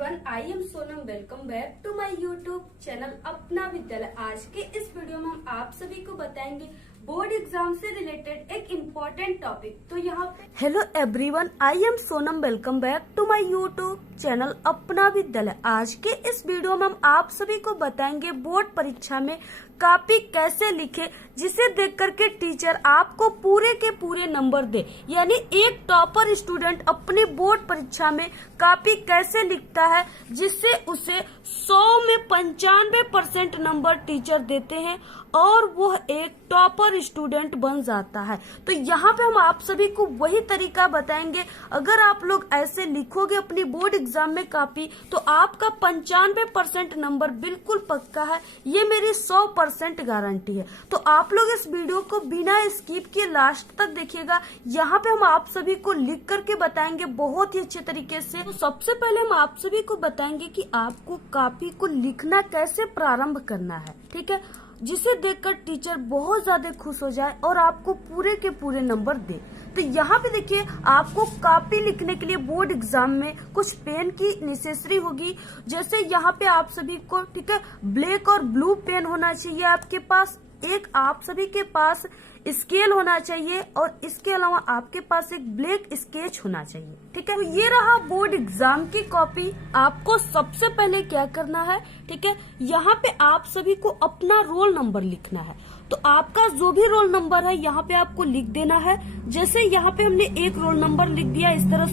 Everyone, I am Sonam. Welcome back to my YouTube channel Apna Vidyalaya. आज के इस वीडियो में हम आप सभी को बताएंगे बोर्ड एग्जाम से रिलेटेड एक इम्पोर्टेंट टॉपिक। तो यहाँ पे hello everyone, I am Sonam. Welcome back to my YouTube channel Apna Vidyalaya. आज के इस वीडियो में हम आप सभी को बताएंगे बोर्ड परीक्षा में कॉपी कैसे लिखे जिसे देख करके टीचर आपको पूरे के पूरे नंबर दे। यानी एक टॉपर स्टूडेंट अपनी बोर्ड परीक्षा में कॉपी कैसे लिखता है जिससे उसे 100 में 95% नंबर टीचर देते हैं और वह एक टॉपर स्टूडेंट बन जाता है। तो यहाँ पे हम आप सभी को वही तरीका बताएंगे। अगर आप लोग ऐसे लिखोगे अपनी बोर्ड एग्जाम में कॉपी तो आपका 95% नंबर बिल्कुल पक्का है। ये मेरी 100% गारंटी है। तो आप लोग इस वीडियो को बिना स्किप किए लास्ट तक देखिएगा। यहाँ पे हम आप सभी को लिख करके बताएंगे बहुत ही अच्छे तरीके से। तो सबसे पहले हम आप सभी को बताएंगे कि आपको कॉपी को लिखना कैसे प्रारंभ करना है, ठीक है, जिसे देखकर टीचर बहुत ज्यादा खुश हो जाए और आपको पूरे के पूरे नंबर दे। तो यहाँ पे देखिए, आपको कॉपी लिखने के लिए बोर्ड एग्जाम में कुछ पेन की नेसेसरी होगी। जैसे यहाँ पे आप सभी को, ठीक है, ब्लैक और ब्लू पेन होना चाहिए आपके पास। एक आप सभी के पास स्केल होना चाहिए और इसके अलावा आपके पास एक ब्लैक स्केच होना चाहिए, ठीक है। तो ये रहा बोर्ड एग्जाम की कॉपी। आपको सबसे पहले क्या करना है, ठीक है, यहाँ पे आप सभी को अपना रोल नंबर लिखना है। तो आपका जो भी रोल नंबर है यहाँ पे आपको लिख देना है। जैसे यहाँ पे हमने एक रोल नंबर लिख दिया इस तरह से।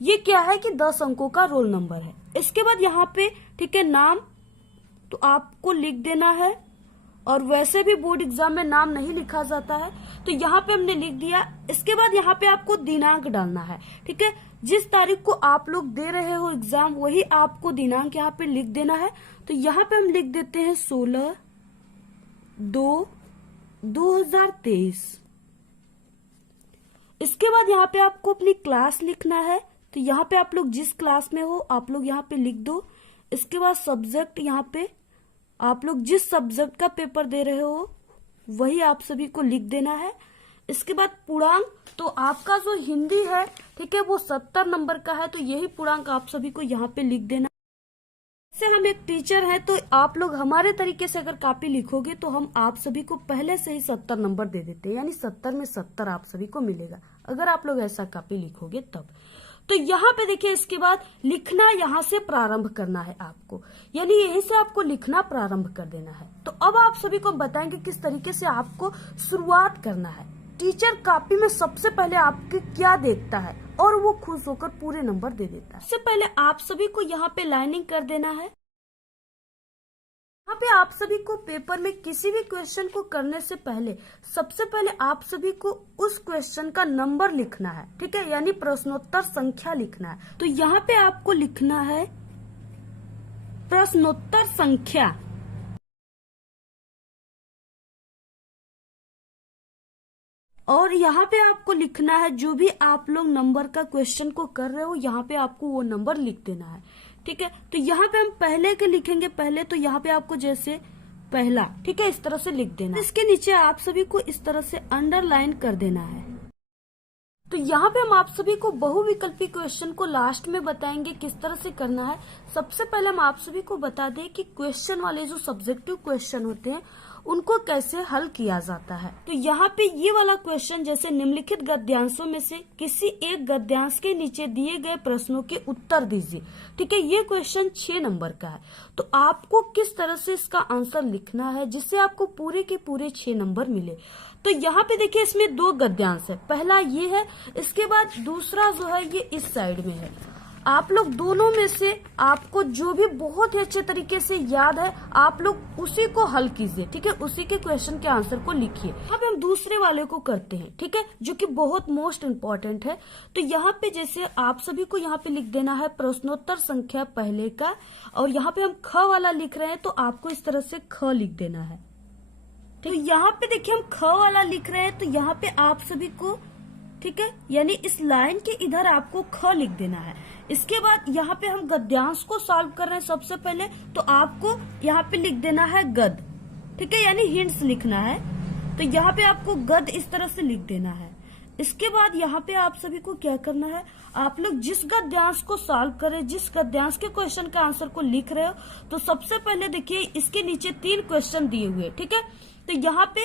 ये क्या है कि 10 अंकों का रोल नंबर है। इसके बाद यहाँ पे, ठीक है, नाम तो आपको लिख देना है। और वैसे भी बोर्ड एग्जाम में नाम नहीं लिखा जाता है तो यहाँ पे हमने लिख दिया। इसके बाद यहाँ पे आपको दिनांक डालना है, ठीक है। जिस तारीख को आप लोग दे रहे हो एग्जाम वही आपको दिनांक यहाँ पे लिख देना है। तो यहाँ पे हम लिख देते हैं 16/2/2023। इसके बाद यहाँ पे आपको अपनी क्लास लिखना है। तो यहाँ पे आप लोग जिस क्लास में हो आप लोग यहाँ पे लिख दो। इसके बाद सब्जेक्ट, यहाँ पे आप लोग जिस सब्जेक्ट का पेपर दे रहे हो वही आप सभी को लिख देना है। इसके बाद पूर्णांक, तो आपका जो हिंदी है, ठीक है, वो 70 नंबर का है तो यही पूर्णांक आप सभी को यहाँ पे लिख देना। जैसे हम एक टीचर हैं तो आप लोग हमारे तरीके से अगर कॉपी लिखोगे तो हम आप सभी को पहले से ही 70 नंबर दे देते हैं। यानी 70 में 70 आप सभी को मिलेगा अगर आप लोग ऐसा कॉपी लिखोगे तब। तो यहाँ पे देखिए, इसके बाद लिखना यहाँ से प्रारंभ करना है आपको, यानी यहीं से आपको लिखना प्रारंभ कर देना है। तो अब आप सभी को बताएंगे किस तरीके से आपको शुरुआत करना है। टीचर कॉपी में सबसे पहले आपके क्या देखता है और वो खुश होकर पूरे नंबर दे देता है। सबसे पहले आप सभी को यहाँ पे लाइनिंग कर देना है। यहाँ पे आप सभी को पेपर में किसी भी क्वेश्चन को करने से पहले सबसे पहले आप सभी को उस क्वेश्चन का नंबर लिखना है, ठीक है, यानी प्रश्नोत्तर संख्या लिखना है। तो यहाँ पे आपको लिखना है प्रश्नोत्तर संख्या। और यहाँ पे आपको लिखना है जो भी आप लोग नंबर का क्वेश्चन को कर रहे हो यहाँ पे आपको वो नंबर लिख देना है, ठीक है। तो यहाँ पे हम पहले के लिखेंगे पहले, तो यहाँ पे आपको जैसे पहला, ठीक है, इस तरह से लिख देना। इसके नीचे आप सभी को इस तरह से अंडरलाइन कर देना है। तो यहाँ पे हम आप सभी को बहुविकल्पी क्वेश्चन को लास्ट में बताएंगे किस तरह से करना है। सबसे पहले हम आप सभी को बता दें कि क्वेश्चन वाले जो सब्जेक्टिव क्वेश्चन होते हैं उनको कैसे हल किया जाता है। तो यहाँ पे ये वाला क्वेश्चन, जैसे निम्नलिखित गद्यांशों में से किसी एक गद्यांश के नीचे दिए गए प्रश्नों के उत्तर दीजिए, ठीक है। ये क्वेश्चन 6 नंबर का है। तो आपको किस तरह से इसका आंसर लिखना है जिससे आपको पूरे के पूरे 6 नंबर मिले। तो यहाँ पे देखिए, इसमें 2 गद्यांश है। पहला ये है, इसके बाद दूसरा जो है ये इस साइड में है। आप लोग दोनों में से आपको जो भी बहुत ही अच्छे तरीके से याद है आप लोग उसी को हल कीजिए, ठीक है, उसी के क्वेश्चन के आंसर को लिखिए। अब हम दूसरे वाले को करते हैं, ठीक है, जो कि बहुत मोस्ट इम्पोर्टेंट है। तो यहाँ पे जैसे आप सभी को यहाँ पे लिख देना है प्रश्नोत्तर संख्या पहले का, और यहाँ पे हम ख वाला लिख रहे हैं तो आपको इस तरह से ख लिख देना है। तो यहाँ पे देखिए, हम ख वाला लिख रहे हैं तो यहाँ पे आप सभी को, ठीक है, यानी इस लाइन के इधर आपको ख लिख देना है। इसके बाद यहाँ पे हम गद्यांश को सॉल्व कर रहे हैं सबसे पहले, तो आपको यहाँ पे लिख देना है गद, ठीक है, यानी हिंट्स लिखना है। तो यहाँ पे आपको गद इस तरह से लिख देना है। इसके बाद यहाँ पे आप सभी को क्या करना है, आप लोग जिस गद्यांश को सॉल्व करें, जिस गद्यांश के क्वेश्चन का आंसर को लिख रहे हो, तो सबसे पहले देखिए इसके नीचे 3 क्वेश्चन दिए हुए, ठीक है। तो यहाँ पे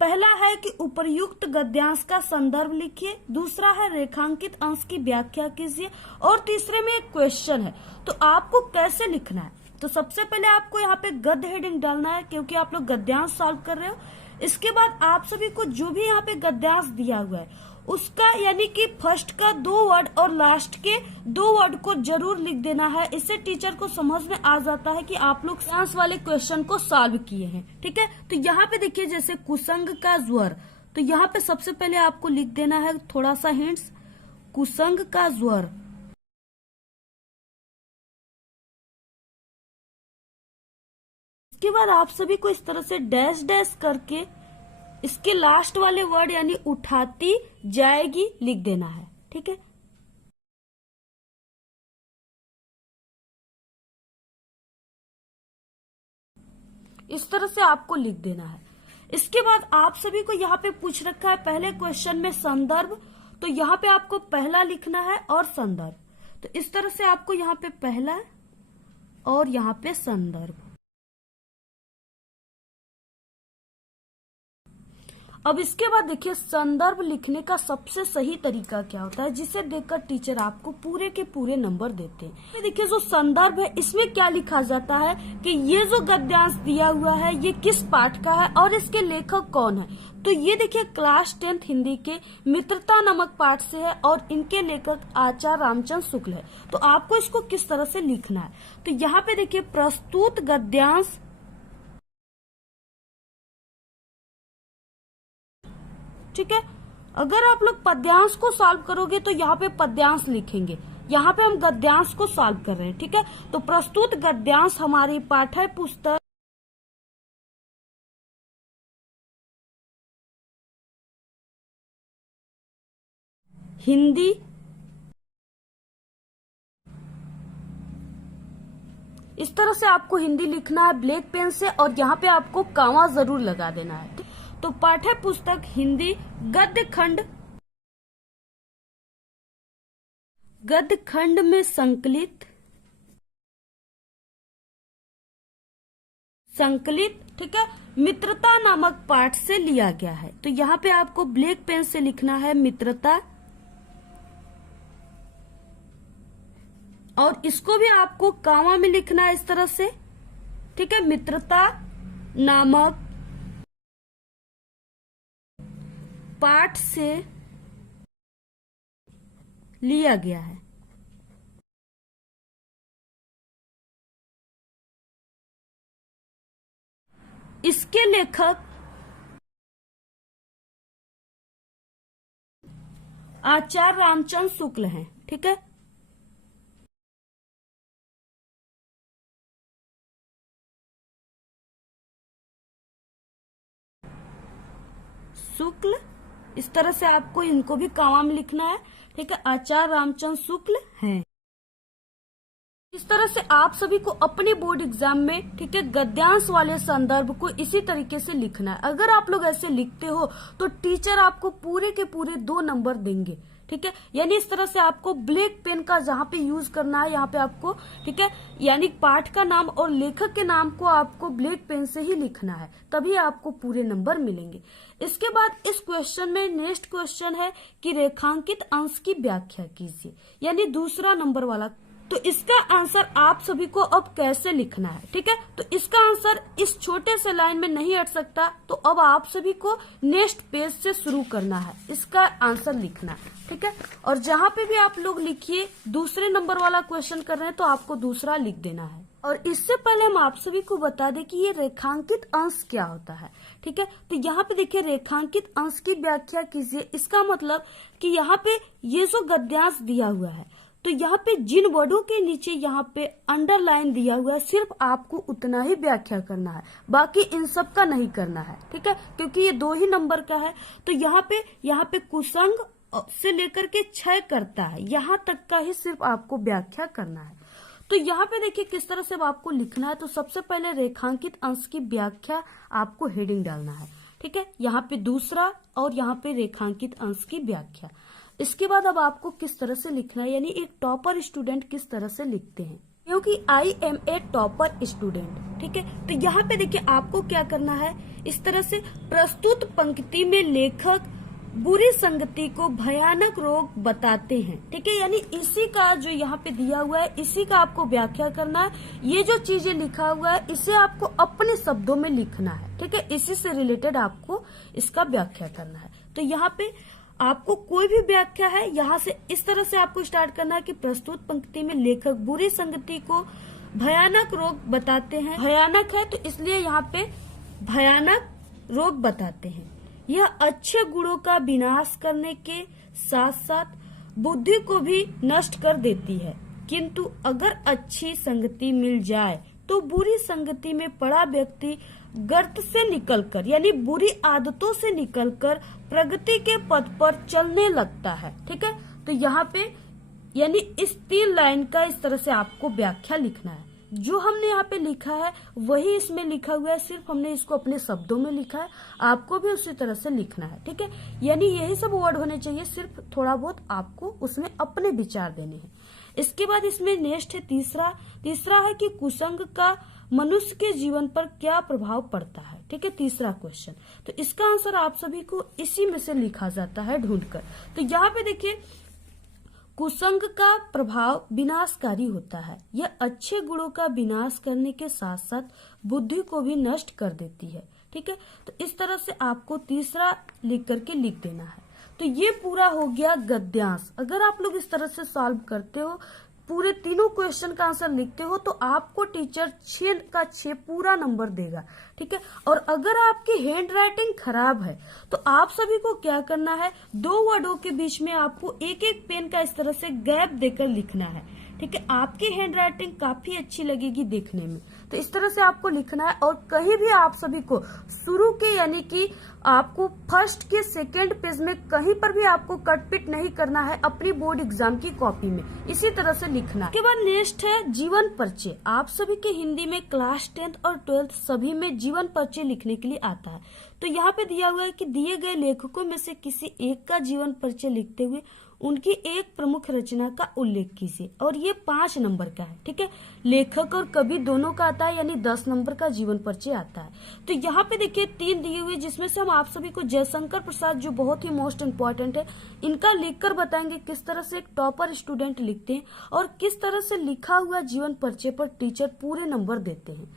पहला है कि उपर्युक्त गद्यांश का संदर्भ लिखिए, दूसरा है रेखांकित अंश की व्याख्या कीजिए, और तीसरे में एक क्वेश्चन है। तो आपको कैसे लिखना है, तो सबसे पहले आपको यहाँ पे गद्य हेडिंग डालना है, क्योंकि आप लोग गद्यांश सॉल्व कर रहे हो। इसके बाद आप सभी को जो भी यहाँ पे गद्यांश दिया हुआ है उसका यानी कि फर्स्ट का 2 वर्ड और लास्ट के 2 वर्ड को जरूर लिख देना है। इससे टीचर को समझ में आ जाता है कि आप लोग गद्यांश वाले क्वेश्चन को सॉल्व किए हैं, ठीक है। तो यहाँ पे देखिए जैसे कुसंग का ज्वर, तो यहाँ पे सबसे पहले आपको लिख देना है थोड़ा सा हिंट्स, कुसंग का ज्वर। इसके बाद आप सभी को इस तरह से डैश डैश करके इसके लास्ट वाले वर्ड यानी उठाती जाएगी लिख देना है, ठीक है। इस तरह से आपको लिख देना है। इसके बाद आप सभी को यहाँ पे पूछ रखा है पहले क्वेश्चन में संदर्भ, तो यहाँ पे आपको पहला लिखना है और संदर्भ। तो इस तरह से आपको यहाँ पे पहला और यहाँ पे संदर्भ। अब इसके बाद देखिए संदर्भ लिखने का सबसे सही तरीका क्या होता है, जिसे देखकर टीचर आपको पूरे के पूरे नंबर देते हैं। देखिए जो संदर्भ है इसमें क्या लिखा जाता है कि ये जो गद्यांश दिया हुआ है ये किस पाठ का है और इसके लेखक कौन है। तो ये देखिए क्लास 10th हिंदी के मित्रता नामक पाठ से है और इनके लेखक आचार्य रामचंद्र शुक्ल है। तो आपको इसको किस तरह से लिखना है, तो यहाँ पे देखिए प्रस्तुत गद्यांश, ठीक है। अगर आप लोग पद्यांश को सॉल्व करोगे तो यहाँ पे पद्यांश लिखेंगे, यहाँ पे हम गद्यांश को सॉल्व कर रहे हैं, ठीक है। तो प्रस्तुत गद्यांश हमारी पाठ्य पुस्तक हिंदी इस तरह से आपको हिंदी लिखना है ब्लैक पेन से, और यहाँ पे आपको कामा जरूर लगा देना है। तो पाठ्य पुस्तक हिंदी गद्य खंड में संकलित, ठीक है, मित्रता नामक पाठ से लिया गया है। तो यहाँ पे आपको ब्लैक पेन से लिखना है मित्रता, और इसको भी आपको कामा में लिखना है इस तरह से, ठीक है। मित्रता नामक पाठ से लिया गया है। इसके लेखक आचार्य रामचंद्र शुक्ल हैं, ठीक है। शुक्ल, इस तरह से आपको इनको भी कामा में लिखना है, ठीक है। आचार्य रामचंद्र शुक्ल हैं। इस तरह से आप सभी को अपने बोर्ड एग्जाम में, ठीक है, गद्यांश वाले संदर्भ को इसी तरीके से लिखना है। अगर आप लोग ऐसे लिखते हो तो टीचर आपको पूरे के पूरे 2 नंबर देंगे, ठीक है। यानी इस तरह से आपको ब्लैक पेन का जहाँ पे यूज करना है, यहाँ पे आपको, ठीक है, यानी पाठ का नाम और लेखक के नाम को आपको ब्लैक पेन से ही लिखना है, तभी आपको पूरे नंबर मिलेंगे। इसके बाद इस क्वेश्चन में नेक्स्ट क्वेश्चन है कि रेखांकित अंश की व्याख्या कीजिए, यानी दूसरा नंबर वाला। तो इसका आंसर आप सभी को अब कैसे लिखना है, ठीक है। तो इसका आंसर इस छोटे से लाइन में नहीं हट सकता, तो अब आप सभी को नेक्स्ट पेज से शुरू करना है इसका आंसर लिखना, ठीक है। और जहाँ पे भी आप लोग लिखिए दूसरे नंबर वाला क्वेश्चन कर रहे हैं तो आपको दूसरा लिख देना है। और इससे पहले हम आप सभी को बता दें कि ये रेखांकित अंश क्या होता है, ठीक है। तो यहाँ पे देखिए रेखांकित अंश की व्याख्या कीजिए। इसका मतलब कि यहाँ पे ये जो गद्यांश दिया हुआ है, तो यहाँ पे जिन वर्डों के नीचे यहाँ पे अंडरलाइन दिया हुआ है सिर्फ आपको उतना ही व्याख्या करना है, बाकी इन सब का नहीं करना है, ठीक है, क्योंकि ये 2 ही नंबर का है। तो यहाँ पे कुसंग से लेकर के क्षय करता है यहाँ तक का ही सिर्फ आपको व्याख्या करना है। तो यहाँ पे देखिए किस तरह से आपको लिखना है। तो सबसे पहले रेखांकित अंश की व्याख्या आपको हेडिंग डालना है, ठीक ठीक है, यहाँ पे दूसरा और यहाँ पे रेखांकित अंश की व्याख्या। इसके बाद अब आपको किस तरह से लिखना है, यानी एक टॉपर स्टूडेंट किस तरह से लिखते हैं, क्योंकि I am a topper student. ठीक है, तो यहाँ पे देखिए आपको क्या करना है, इस तरह से प्रस्तुत पंक्ति में लेखक बुरी संगति को भयानक रोग बताते हैं। ठीक है, यानी इसी का जो यहाँ पे दिया हुआ है इसी का आपको व्याख्या करना है। ये जो चीजें लिखा हुआ है इसे आपको अपने शब्दों में लिखना है। ठीक है, इसी से रिलेटेड आपको इसका व्याख्या करना है। तो यहाँ पे आपको कोई भी व्याख्या है यहाँ से इस तरह से आपको स्टार्ट करना है कि प्रस्तुत पंक्ति में लेखक बुरी संगति को भयानक रोग बताते हैं। भयानक है तो इसलिए यहाँ पे भयानक रोग बताते हैं। यह अच्छे गुणों का विनाश करने के साथ साथ बुद्धि को भी नष्ट कर देती है, किंतु अगर अच्छी संगति मिल जाए तो बुरी संगति में पड़ा व्यक्ति गर्त से निकलकर यानी बुरी आदतों से निकलकर प्रगति के पथ पर चलने लगता है। ठीक है, तो यहाँ पे यानी इस 3 लाइन का इस तरह से आपको व्याख्या लिखना है। जो हमने यहाँ पे लिखा है वही इसमें लिखा हुआ है, सिर्फ हमने इसको अपने शब्दों में लिखा है, आपको भी उसी तरह से लिखना है। ठीक है, यानी यही सब वर्ड होने चाहिए, सिर्फ थोड़ा बहुत आपको उसमें अपने विचार देने हैं। इसके बाद इसमें नेक्स्ट है तीसरा है कि कुसंग का मनुष्य के जीवन पर क्या प्रभाव पड़ता है। ठीक है, तीसरा क्वेश्चन, तो इसका आंसर आप सभी को इसी में से लिखा जाता है ढूंढकर। तो यहाँ पे देखिए कुसंग का प्रभाव विनाशकारी होता है, यह अच्छे गुणों का विनाश करने के साथ साथ बुद्धि को भी नष्ट कर देती है। ठीक है, तो इस तरह से आपको तीसरा लिख करके लिख देना है। तो ये पूरा हो गया गद्यांश। अगर आप लोग इस तरह से सॉल्व करते हो, पूरे तीनों क्वेश्चन का आंसर लिखते हो, तो आपको टीचर 6 का 6 पूरा नंबर देगा। ठीक है, और अगर आपकी हैंड राइटिंग खराब है तो आप सभी को क्या करना है, 2 वर्डों के बीच में आपको एक एक पेन का इस तरह से गैप देकर लिखना है। ठीक है, आपकी हैंड राइटिंग काफी अच्छी लगेगी देखने में, तो इस तरह से आपको लिखना है। और कहीं भी आप सभी को शुरू के यानी कि आपको फर्स्ट के सेकेंड पेज में कहीं पर भी आपको कट पिट नहीं करना है अपनी बोर्ड एग्जाम की कॉपी में, इसी तरह से लिखना है। उसके बाद नेक्स्ट है जीवन परिचय। आप सभी के हिंदी में क्लास 10th और 12th सभी में जीवन परिचय लिखने के लिए आता है। तो यहाँ पे दिया हुआ है कि दिए गए लेखकों में से किसी एक का जीवन परिचय लिखते हुए उनकी एक प्रमुख रचना का उल्लेख कीजिए, और ये 5 नंबर का है। ठीक है, लेखक और कवि दोनों का आता है, यानी 10 नंबर का जीवन परिचय आता है। तो यहाँ पे देखिए 3 दिए हुए, जिसमें से हम आप सभी को जयशंकर प्रसाद जो बहुत ही मोस्ट इम्पोर्टेंट है, इनका लिखकर बताएंगे किस तरह से एक टॉपर स्टूडेंट लिखते हैं और किस तरह से लिखा हुआ जीवन परिचय पर टीचर पूरे नंबर देते हैं।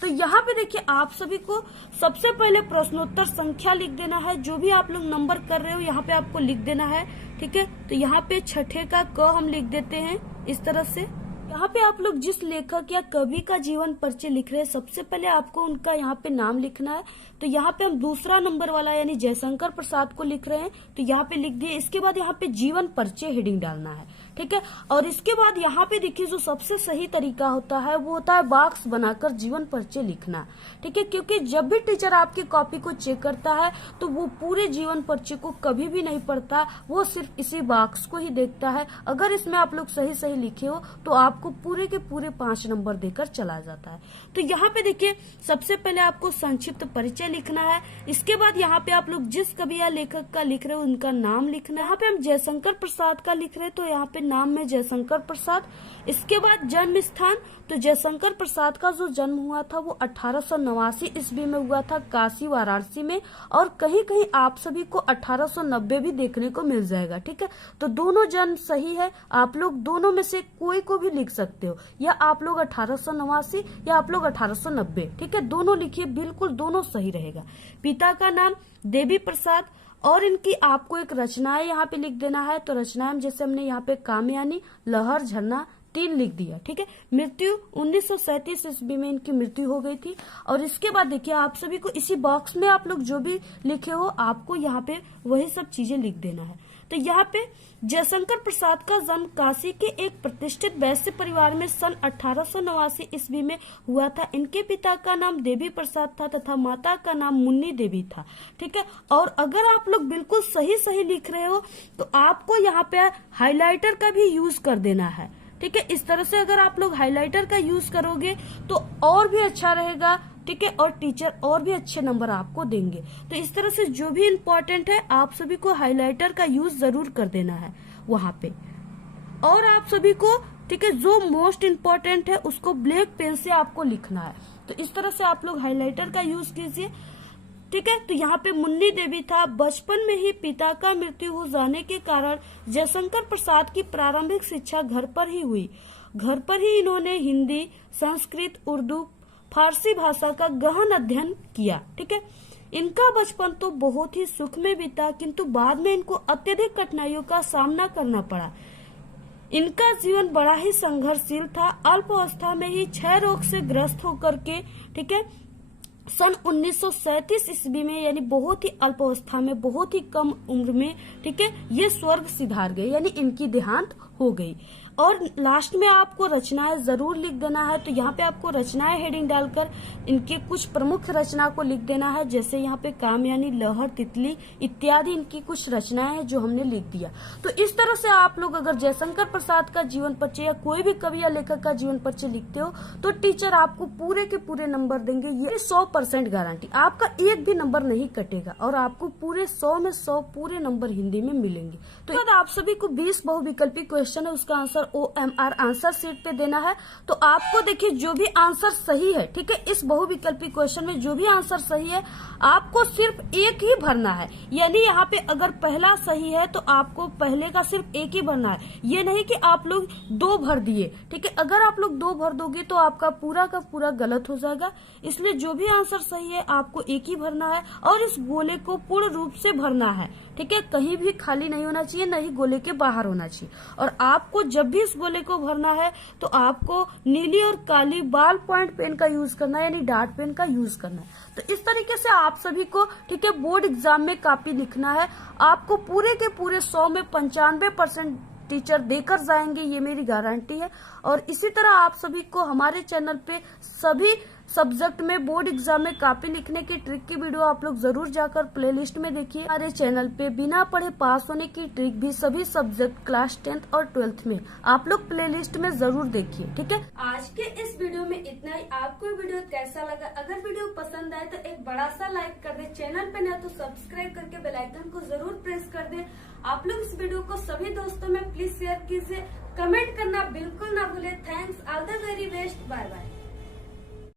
तो यहाँ पे देखिए आप सभी को सबसे पहले प्रश्नोत्तर संख्या लिख देना है, जो भी आप लोग नंबर कर रहे हो यहाँ पे आपको लिख देना है। ठीक है, तो यहाँ पे 6ठे का क हम लिख देते हैं इस तरह से। यहाँ पे आप लोग जिस लेखक या कवि का जीवन परिचय लिख रहे हैं, सबसे पहले आपको उनका यहाँ पे नाम लिखना है। तो यहाँ पे हम दूसरा नंबर वाला यानी जयशंकर प्रसाद को लिख रहे हैं, तो यहाँ पे लिख दिए। इसके बाद यहाँ पे जीवन परिचय हेडिंग डालना है। ठीक है, और इसके बाद यहाँ पे देखिए जो सबसे सही तरीका होता है वो होता है बॉक्स बनाकर जीवन परिचय लिखना। ठीक है, क्योंकि जब भी टीचर आपकी कॉपी को चेक करता है तो वो पूरे जीवन परिचय को कभी भी नहीं पढ़ता, वो सिर्फ इसी बॉक्स को ही देखता है। अगर इसमें आप लोग सही सही लिखे हो तो आपको पूरे के पूरे 5 नंबर देकर चला जाता है। तो यहाँ पे देखिए सबसे पहले आपको संक्षिप्त परिचय लिखना है। इसके बाद यहाँ पे आप लोग जिस कवि या लेखक का लिख रहे हो उनका नाम लिखना है। यहाँ पे हम जयशंकर प्रसाद का लिख रहे हैं तो यहाँ पे नाम में जयशंकर प्रसाद। इसके बाद जन्म स्थान, तो जयशंकर प्रसाद का जो जन्म हुआ था वो 1889 ईस्वी में हुआ था काशी वाराणसी में, और कहीं कहीं आप सभी को 1890 भी देखने को मिल जाएगा। ठीक है, तो दोनों जन्म सही है, आप लोग दोनों में से कोई को भी लिख सकते हो, या आप लोग 1889 या आप लोग 1890। ठीक है, दोनों लिखिए, बिल्कुल दोनों सही रहेगा। पिता का नाम देवी प्रसाद, और इनकी आपको एक रचनाएं यहाँ पे लिख देना है। तो रचनाएं जैसे हमने यहाँ पे कामयानी, लहर, झरना 3 लिख दिया। ठीक है, मृत्यु 1937 ईस्वी में इनकी मृत्यु हो गई थी। और इसके बाद देखिए आप सभी को इसी बॉक्स में आप लोग जो भी लिखे हो आपको यहाँ पे वही सब चीजें लिख देना है। तो यहाँ पे जयशंकर प्रसाद का जन्म काशी के एक प्रतिष्ठित वैश्य परिवार में सन 1889 ईस्वी में हुआ था। इनके पिता का नाम देवी प्रसाद था तथा माता का नाम मुन्नी देवी था। ठीक है, और अगर आप लोग बिल्कुल सही सही लिख रहे हो तो आपको यहाँ पे हाइलाइटर का भी यूज कर देना है। ठीक है, इस तरह से अगर आप लोग हाइलाइटर का यूज करोगे तो और भी अच्छा रहेगा, ठीक है, और टीचर और भी अच्छे नंबर आपको देंगे। तो इस तरह से जो भी इम्पोर्टेंट है आप सभी को हाइलाइटर का यूज जरूर कर देना है वहां पे, और आप सभी को ठीक है जो मोस्ट इम्पोर्टेंट है उसको ब्लैक पेन से आपको लिखना है। तो इस तरह से आप लोग हाइलाइटर का यूज कीजिए, ठीक है। तो यहाँ पे मुन्नी देवी था, बचपन में ही पिता का मृत्यु हो जाने के कारण जयशंकर प्रसाद की प्रारंभिक शिक्षा घर पर ही हुई। घर पर ही इन्होंने हिंदी, संस्कृत, उर्दू, फारसी भाषा का गहन अध्ययन किया, ठीक है। इनका बचपन तो बहुत ही सुख में बीता, किंतु बाद में इनको अत्यधिक कठिनाइयों का सामना करना पड़ा। इनका जीवन बड़ा ही संघर्षशील था। अल्पावस्था में ही क्षय रोग से ग्रस्त होकर के, ठीक है, सन 1937 ईस्वी में, यानी बहुत ही अल्पावस्था में, बहुत ही कम उम्र में, ठीक है, ये स्वर्ग सिधार गए, यानी इनकी देहांत हो गई। और लास्ट में आपको रचनाएं जरूर लिख देना है। तो यहाँ पे आपको रचनाएं हेडिंग डालकर इनके कुछ प्रमुख रचना को लिख देना है, जैसे यहाँ पे कामयानी, लहर, तितली इत्यादि इनकी कुछ रचनाएं हैं जो हमने लिख दिया। तो इस तरह से आप लोग अगर जयशंकर प्रसाद का जीवन परिचय या कोई भी कवि या लेखक का जीवन परिचय लिखते हो तो टीचर आपको पूरे के पूरे नंबर देंगे। ये 100% गारंटी, आपका एक भी नंबर नहीं कटेगा और आपको पूरे 100 में 100 पूरे नंबर हिंदी में मिलेंगे। तो आप सभी को 20 बहुविकल्पी क्वेश्चन है, उसका आंसर OMR आंसर शीट पे देना है। तो आपको देखिए जो भी आंसर सही है, ठीक है, इस बहुविकल्पी क्वेश्चन में जो भी आंसर सही है आपको सिर्फ एक ही भरना है। यानी यहाँ पे अगर पहला सही है तो आपको पहले का सिर्फ एक ही भरना है, ये नहीं कि आप लोग 2 भर दिए, ठीक है। अगर आप लोग 2 भर दोगे तो आपका पूरा का पूरा गलत हो जाएगा। इसलिए जो भी आंसर सही है आपको एक ही भरना है और इस गोले को पूर्ण रूप से भरना है, ठीक है। कहीं भी खाली नहीं होना चाहिए, नहीं गोले के बाहर होना चाहिए। और आपको जब भी इस गोले को भरना है तो आपको नीली और काली बॉल पॉइंट पेन का यूज करना है, यानी डार्ट पेन का यूज करना है। तो इस तरीके से आप सभी को, ठीक है, बोर्ड एग्जाम में कापी लिखना है। आपको पूरे के पूरे 100 में 95% टीचर देकर जाएंगे, ये मेरी गारंटी है। और इसी तरह आप सभी को हमारे चैनल पे सभी सब्जेक्ट में बोर्ड एग्जाम में कापी लिखने की ट्रिक की वीडियो आप लोग जरूर जाकर प्लेलिस्ट में देखिए। हमारे चैनल पे बिना पढ़े पास होने की ट्रिक भी सभी सब्जेक्ट क्लास 10th और 12th में आप लोग प्लेलिस्ट में जरूर देखिए, ठीक है। आज के इस वीडियो में इतना ही। आपको वीडियो कैसा लगा? अगर वीडियो पसंद आए तो एक बड़ा सा लाइक कर दे, चैनल पे नया तो सब्सक्राइब करके बेल आइकन को जरूर प्रेस कर दे। आप लोग इस वीडियो को सभी दोस्तों में प्लीज शेयर कीजिए, कमेंट करना बिल्कुल ना भूले। Thanks, all the very best, bye bye.